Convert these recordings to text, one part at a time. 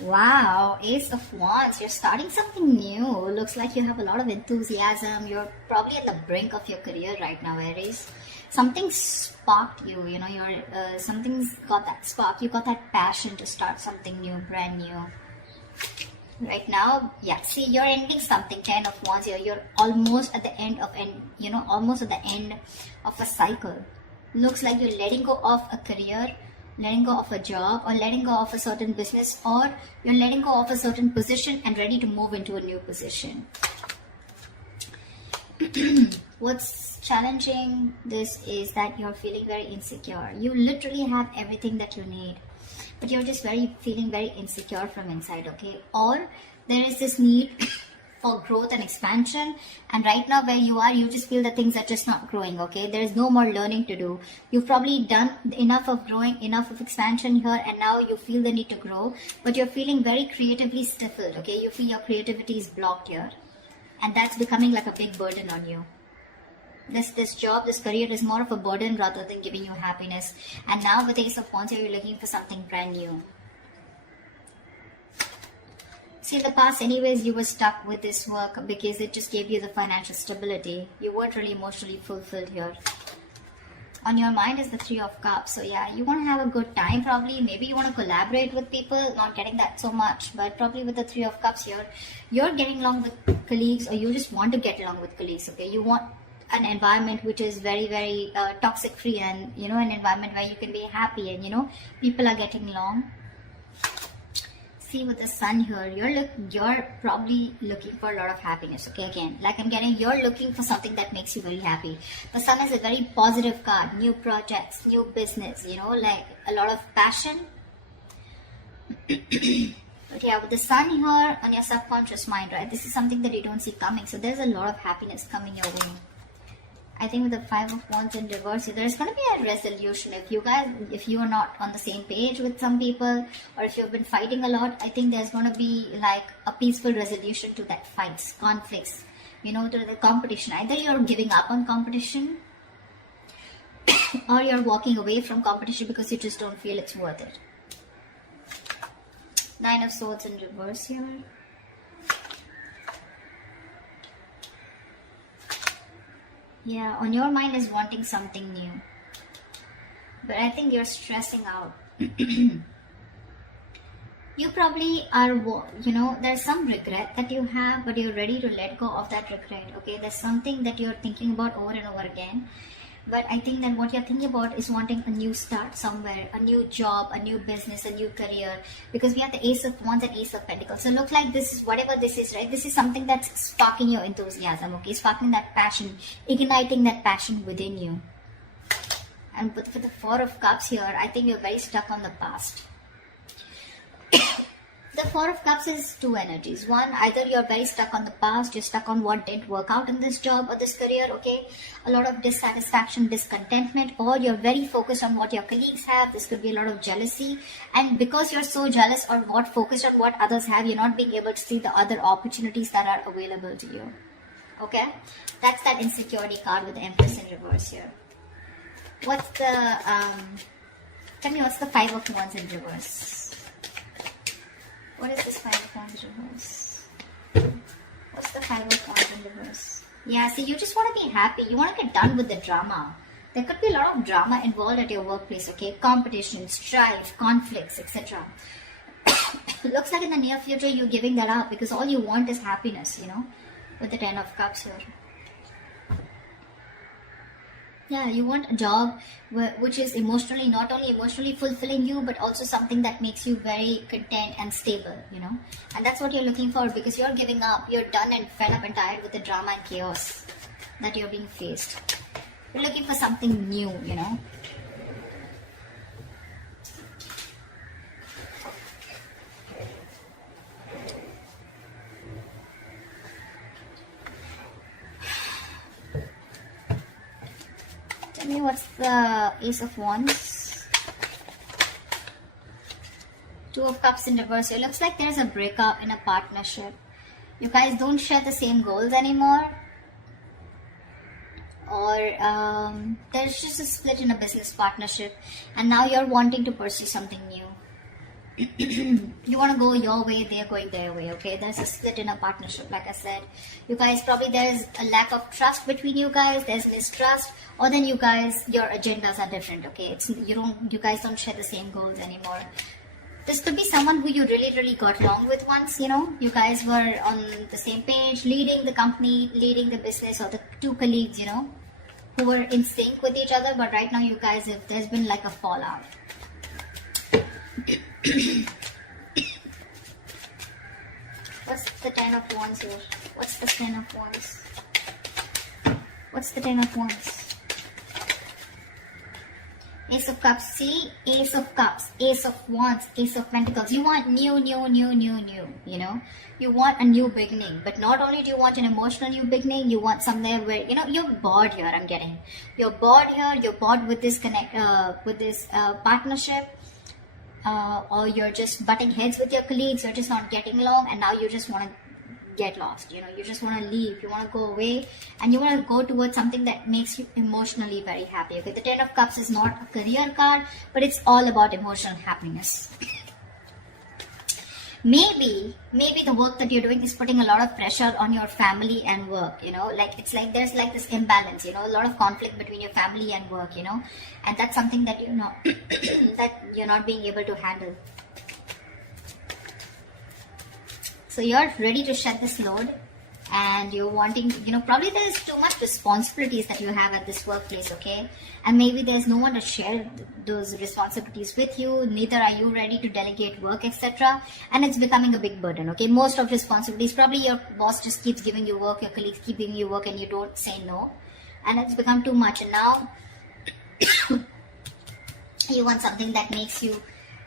Wow, Ace of Wands, you're starting something new. Looks like you have a lot of enthusiasm. You're probably at the brink of your career right now, Aries. Something sparked you, something's got that spark. You got that passion to start something new, brand new. Right now, yeah, see, you're ending something, 10 of Wands here. You're almost at the end of, almost at the end of a cycle. Looks like you're letting go of a career, letting go of a job, or letting go of a certain business, or you're letting go of a certain position and ready to move into a new position. What's challenging this is that you're feeling very insecure. You literally have everything that you need, but you're just feeling very insecure from inside, okay? Or there is this need for growth and expansion, and right now where you are, you just feel that things are just not growing, okay? There is no more learning to do. You've probably done enough of growing, enough of expansion here, and now you feel the need to grow, but you're feeling very creatively stifled, okay? You feel your creativity is blocked here, and that's becoming like a big burden on you. This job, this career is more of a burden rather than giving you happiness. And now with Ace of Wands, you're looking for something brand new. See, in the past anyways, you were stuck with this work because it just gave you the financial stability. You weren't really emotionally fulfilled here. On your mind is the Three of Cups. So yeah, you want to have a good time probably. Maybe you want to collaborate with people, not getting that so much. But probably with the Three of Cups here, you're getting along with colleagues, or you just want to get along with colleagues, okay? You want an environment which is very, very toxic free, and an environment where you can be happy and people are getting along. See, with the Sun here, you're probably looking for a lot of happiness, okay? Again, like I'm getting, you're looking for something that makes you very happy. The Sun is a very positive card. New projects, new business, like a lot of passion. But yeah, with the Sun here on your subconscious mind, right, this is something that you don't see coming, so there's a lot of happiness coming your way. I think with the Five of Wands in reverse, there's going to be a resolution. If you are not on the same page with some people, or if you've been fighting a lot, I think there's going to be like a peaceful resolution to that fights, conflicts, to the competition. Either you're giving up on competition, or you're walking away from competition because you just don't feel it's worth it. Nine of Swords in reverse here. Yeah, on your mind is wanting something new. But I think you're stressing out. You probably are, there's some regret that you have, but you're ready to let go of that regret, okay? There's something that you're thinking about over and over again. But I think that what you're thinking about is wanting a new start somewhere, a new job, a new business, a new career. Because we have the Ace of Wands and Ace of Pentacles. So look like this is, whatever this is, right? This is something that's sparking your enthusiasm, okay? Sparking that passion, igniting that passion within you. And for the Four of Cups here, I think you're very stuck on the past. The Four of Cups is two energies. One, either you're very stuck on the past, you're stuck on what didn't work out in this job or this career, okay? A lot of dissatisfaction, discontentment, or you're very focused on what your colleagues have. This could be a lot of jealousy. And because you're so jealous or what focused on what others have, you're not being able to see the other opportunities that are available to you, okay? That's that insecurity card with the Empress in reverse here. What's the, tell me what's the Five of Wands in reverse? What is this Five of Wands reverse? What's the Five of Wands in reverse? Yeah, see, you just want to be happy. You want to get done with the drama. There could be a lot of drama involved at your workplace, okay? Competition, strife, conflicts, etc. Looks like in the near future you're giving that up because all you want is happiness, with the Ten of Cups here. Yeah, you want a job which is not only emotionally fulfilling you, but also something that makes you very content and stable, And that's what you're looking for because you're giving up. You're done and fed up and tired with the drama and chaos that you're being faced. You're looking for something new, Tell me what's the Ace of Wands? Two of Cups in reverse. It looks like there's a breakup in a partnership. You guys don't share the same goals anymore. Or there's just a split in a business partnership. And now you're wanting to pursue something new. You want to go your way, they're going their way, okay? There's a split in a partnership, like I said. You guys, probably there's a lack of trust between you guys, there's mistrust, or then you guys, your agendas are different, okay? You guys don't share the same goals anymore. This could be someone who you really got along with once, you know? You guys were on the same page, leading the company, leading the business, or the two colleagues, you know, who were in sync with each other, but right now you guys, if there's been like a fallout. What's the 10 of Wands here? What's the 10 of Wands? What's the 10 of Wands? Ace of Cups. See? Ace of Cups, Ace of Wands, Ace of Pentacles. You want new, you know? You want a new beginning. But not only do you want an emotional new beginning, you want somewhere where, you know, you're bored here, I'm getting. You're bored here, you're bored with this partnership. Or you're just butting heads with your colleagues, you're just not getting along, and now you just want to get lost, you know, you just want to leave, you want to go away, and you want to go towards something that makes you emotionally very happy, okay? The 10 of Cups is not a career card, but it's all about emotional happiness. Maybe the work that you're doing is putting a lot of pressure on your family and work, you know, like it's like there's like this imbalance, you know, a lot of conflict between your family and work, you know, and that's something that you're not that you're not being able to handle. So you're ready to shed this load, and you're wanting, you know, probably there's too much responsibilities that you have at this workplace, okay? And maybe there's no one to share those responsibilities with you, neither are you ready to delegate work, etc. And it's becoming a big burden, okay? Most of responsibilities, probably your boss just keeps giving you work, your colleagues keep giving you work, and you don't say no. And it's become too much, and now you want something that makes you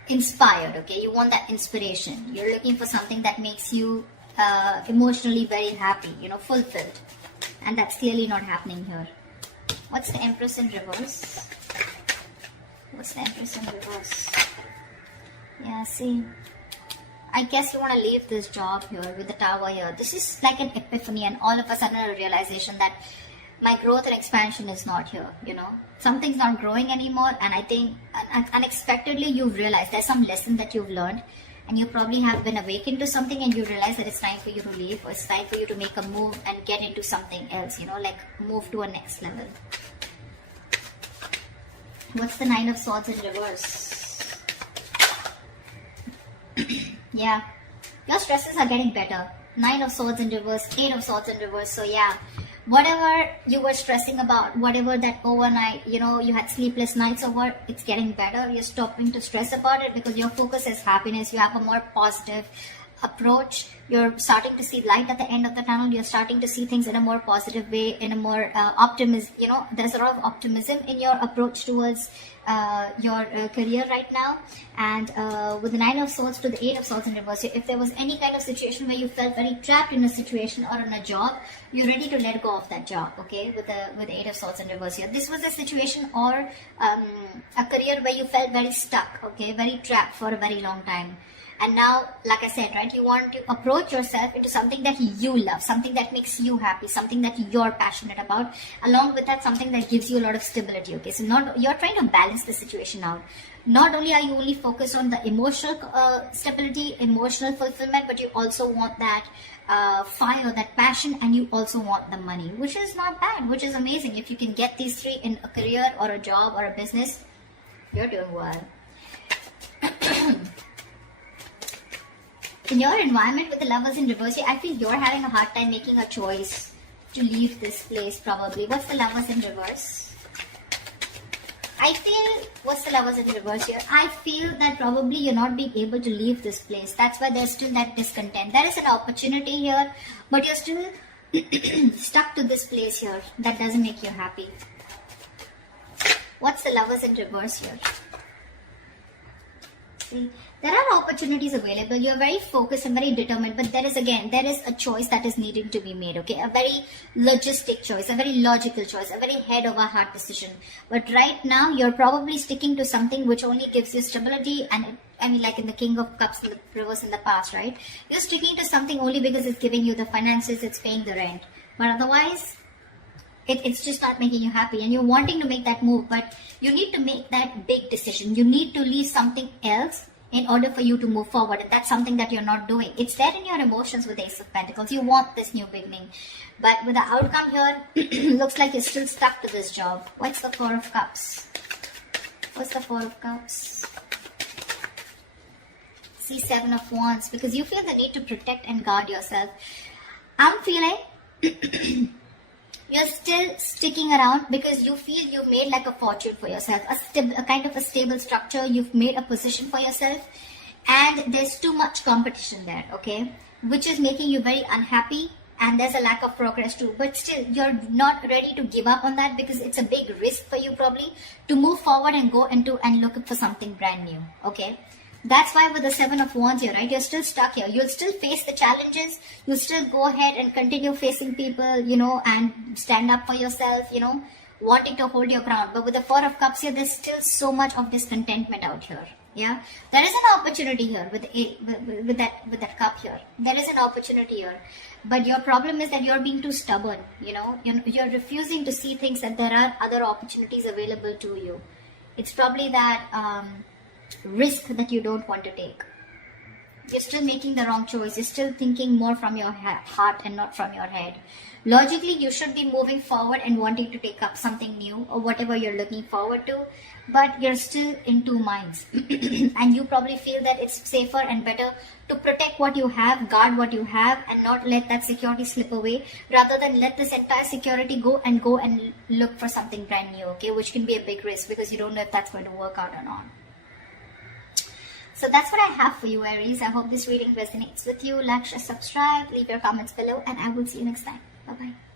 inspired, okay? You want that inspiration. You're looking for something that makes you emotionally very happy, you know, fulfilled, and that's clearly not happening here. What's the Empress in reverse? What's the Empress in reverse? Yeah, see, I guess you want to leave this job here with the Tower here. This is like an epiphany, and all of a sudden a realization that my growth and expansion is not here, you know, something's not growing anymore. And I think unexpectedly you've realized there's some lesson that you've learned, and you probably have been awakened to something, and you realize that it's time for you to leave, or it's time for you to make a move and get into something else, you know, like move to a next level. What's the 9 of Swords in reverse? Yeah, your stresses are getting better. 9 of Swords in reverse, 8 of Swords in reverse. So yeah, whatever you were stressing about, whatever that overnight, you know, you had sleepless nights over, it's getting better. You're stopping to stress about it because your focus is happiness. You have a more positive approach. You're starting to see light at the end of the tunnel. You're starting to see things in a more positive way, in a more optimism. You know, there's a lot of optimism in your approach towards your career right now. And with the 9 of Swords to the 8 of Swords in reverse, if there was any kind of situation where you felt very trapped in a situation or in a job, you're ready to let go of that job, okay? With the 8 of Swords in reverse here, this was a situation or a career where you felt very stuck, okay, very trapped for a very long time. And now, like I said, right, you want to approach yourself into something that you love, something that makes you happy, something that you're passionate about. Along with that, something that gives you a lot of stability, okay? So you're trying to balance the situation out. Not only are you only focused on the emotional stability, emotional fulfillment, but you also want that fire, that passion, and you also want the money, which is not bad, which is amazing. If you can get these three in a career or a job or a business, you're doing well. In your environment with the Lovers in reverse, I feel you're having a hard time making a choice to leave this place probably. What's the Lovers in reverse? I feel, what's the Lovers in reverse here? I feel that probably you're not being able to leave this place. That's why there's still that discontent. There is an opportunity here, but you're still stuck to this place here. That doesn't make you happy. What's the Lovers in reverse here? See, there are opportunities available. You're very focused and very determined, but there is a choice that is needing to be made, okay? A very logistic choice, a very logical choice, a very head over heart decision. But right now, you're probably sticking to something which only gives you stability, and I mean, like in the King of Cups in the reverse in the past, right? You're sticking to something only because it's giving you the finances, it's paying the rent. But otherwise, it's just not making you happy, and you're wanting to make that move, but you need to make that big decision. You need to leave something else in order for you to move forward, and that's something that you're not doing. It's there in your emotions with Ace of Pentacles. You want this new beginning, but with the outcome here, looks like you're still stuck to this job. What's the Four of Cups? What's the Four of Cups? See, Seven of Wands, because you feel the need to protect and guard yourself. I'm feeling you're still sticking around because you feel you've made like a fortune for yourself, a kind of a stable structure. You've made a position for yourself, and there's too much competition there, okay, which is making you very unhappy, and there's a lack of progress too. But still, you're not ready to give up on that because it's a big risk for you probably to move forward and go into and look for something brand new, okay. That's why with the Seven of Wands here, right, you're still stuck here. You'll still face the challenges. You'll still go ahead and continue facing people, you know, and stand up for yourself, you know, wanting to hold your ground. But with the Four of Cups here, there's still so much of discontentment out here. Yeah, there is an opportunity here with that cup here. There is an opportunity here, but your problem is that you're being too stubborn. You know, you're refusing to see things, that there are other opportunities available to you. It's probably that risk that you don't want to take. You're still making the wrong choice. You're still thinking more from your heart and not from your head. Logically, you should be moving forward and wanting to take up something new or whatever you're looking forward to, but you're still in two minds. And you probably feel that it's safer and better to protect what you have, guard what you have, and not let that security slip away, rather than let this entire security go and look for something brand new, okay, which can be a big risk because you don't know if that's going to work out or not. So that's what I have for you, Aries. I hope this reading resonates with you. Like, share, subscribe, leave your comments below, and I will see you next time. Bye-bye.